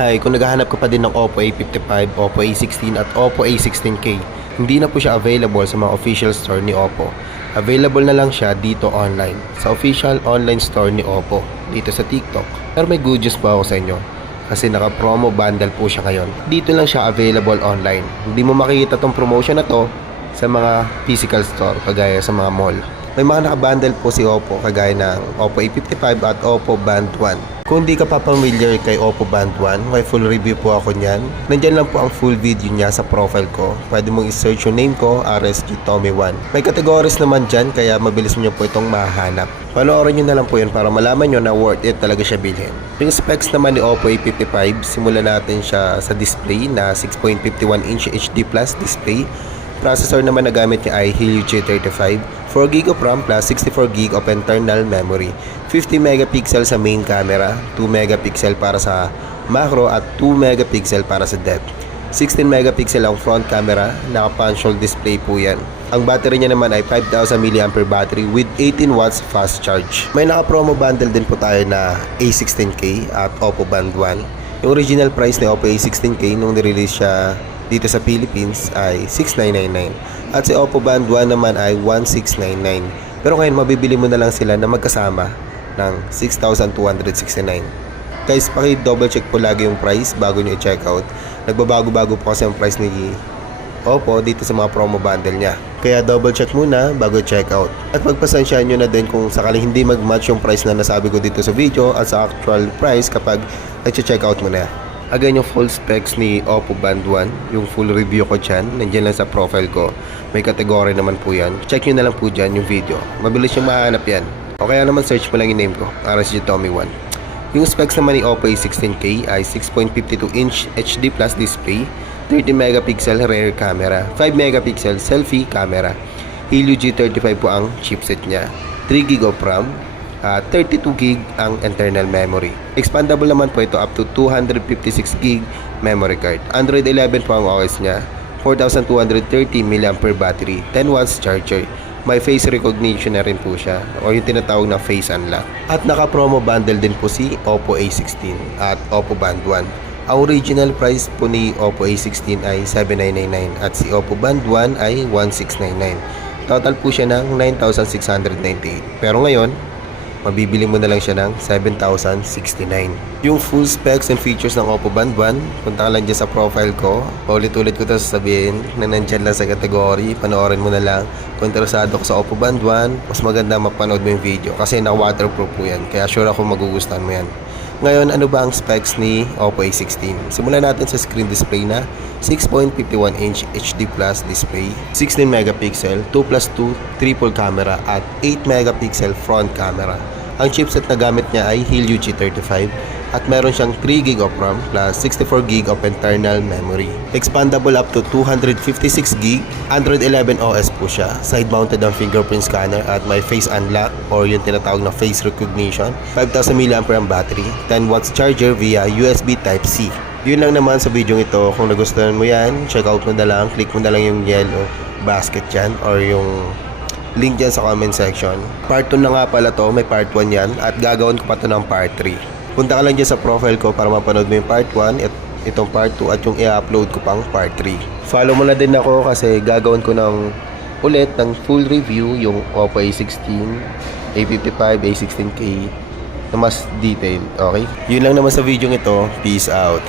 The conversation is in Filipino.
Hi, kung naghahanap ka pa din ng Oppo A55, Oppo A16 at Oppo A16K, hindi na po siya available sa mga official store ni Oppo. Available na lang siya dito online, sa official online store ni Oppo, dito sa TikTok. Pero may good news po ako sa inyo, kasi naka-promo bundle po siya ngayon. Dito lang siya available online. Hindi mo makikita tong promotion na to sa mga physical store, kagaya sa mga mall. May mga naka-bundle po si Oppo, kagaya ng Oppo A55 at Oppo Band 1. Kung di ka pa familiar kay Oppo Band 1, may full review po ako niyan. Nandyan lang po ang full video niya sa profile ko. Pwede mong i-search yung name ko, RSG Tommy 1. May categories naman dyan, kaya mabilis nyo po itong mahahanap. Panoorin nyo na lang po yun para malaman nyo na worth it talaga siya bilhin. Yung specs naman ni Oppo A55, simulan natin siya sa display na 6.51 inch HD Plus display. Processor naman na gamit niya ay Helio G35, 4GB of RAM plus 64GB of internal memory, 50 megapixel sa main camera, 2 megapixel para sa macro at 2 megapixel para sa depth. 16 megapixel ang front camera, naka-punch hole display po yan. Ang battery niya naman ay 5000 mAh battery with 18 watts fast charge. May naka-promo bundle din po tayo na A16K at Oppo Band 1. Yung original price ni Oppo A16K nung nirelease siya dito sa Philippines ay 6,999 at si Oppo Band 1 naman ay 1,699. Pero ngayon mabibili mo na lang sila na magkasama ng 6,269. Guys, paki-double check po lagi yung price bago nyo i-check out. Nagbabago-bago po kasi ang price ni Oppo dito sa mga promo bundle niya. Kaya double check muna bago i-check out. At pagpasensyaan nyo na din kung sakali hindi mag-match yung price na nasabi ko dito sa video at sa actual price kapag nag-check out mo na. Again, yung full specs ni Oppo Band 1, yung full review ko dyan, nandiyan lang sa profile ko. May category naman po yan. Check nyo na lang po dyan yung video. Mabilis yung mahanap yan. O kaya naman search mo lang yung name ko, RSG Tommy 1. Yung specs naman ni Oppo A16K ay 6.52 inch HD Plus display, 30 megapixel rear camera, 5 megapixel selfie camera. Helio G35 po ang chipset niya, 3GB of RAM, 32GB ang internal memory. Expandable naman po ito up to 256GB memory card. Android 11 po ang OS niya. 4230 mAh battery, 10 watts charger. May face recognition na rin po siya o yung tinatawag na face unlock. At naka-promo bundle din po si Oppo A16 at Oppo Band 1. Ang original price po ni Oppo A16 ay 7,999 at si Oppo Band 1 ay 1,699. Total po siya ng 9,698. Pero ngayon, mabibili mo na lang siya ng 7,069. Yung full specs and features ng Oppo Band 1, punta ka lang dyan sa profile ko. Paulit-ulit ko ito sasabihin na nandyan lang sa category. Panoorin mo na lang. Kung interesado ka sa Oppo Band 1, mas maganda mapanood mo yung video kasi na-waterproof po yan. Kaya sure ako magugustuhan mo yan. Ngayon, ano ba ang specs ni Oppo A16? Simulan natin sa screen display na 6.51 inch HD Plus display, 16 megapixel, 2+2 triple camera at 8 megapixel front camera. Ang chipset na gamit niya ay Helio G35 at meron siyang 3GB of RAM plus 64GB of internal memory. Expandable up to 256GB. Android 11 OS po siya. Side-mounted ang fingerprint scanner at may face unlock or yung tinatawag na face recognition. 5,000 mAh ang battery. 10 watts charger via USB Type-C. Yun lang naman sa video ito. Kung nagustuhan mo yan, check out mo na lang. Click mo na lang yung yellow basket dyan or yung link dyan sa comment section. Part 2 na nga pala to. May part 1 yan at gagawin ko pa to ng part 3. Punta ka lang dyan sa profile ko para mapanood mo yung part 1 at itong part 2 at yung i-upload ko pang part 3. Follow mo na din ako kasi gagawin ko ng ulit ng full review yung Oppo A16, A55, A16K na mas detailed. Okay? Yun lang naman sa video ito. Peace out.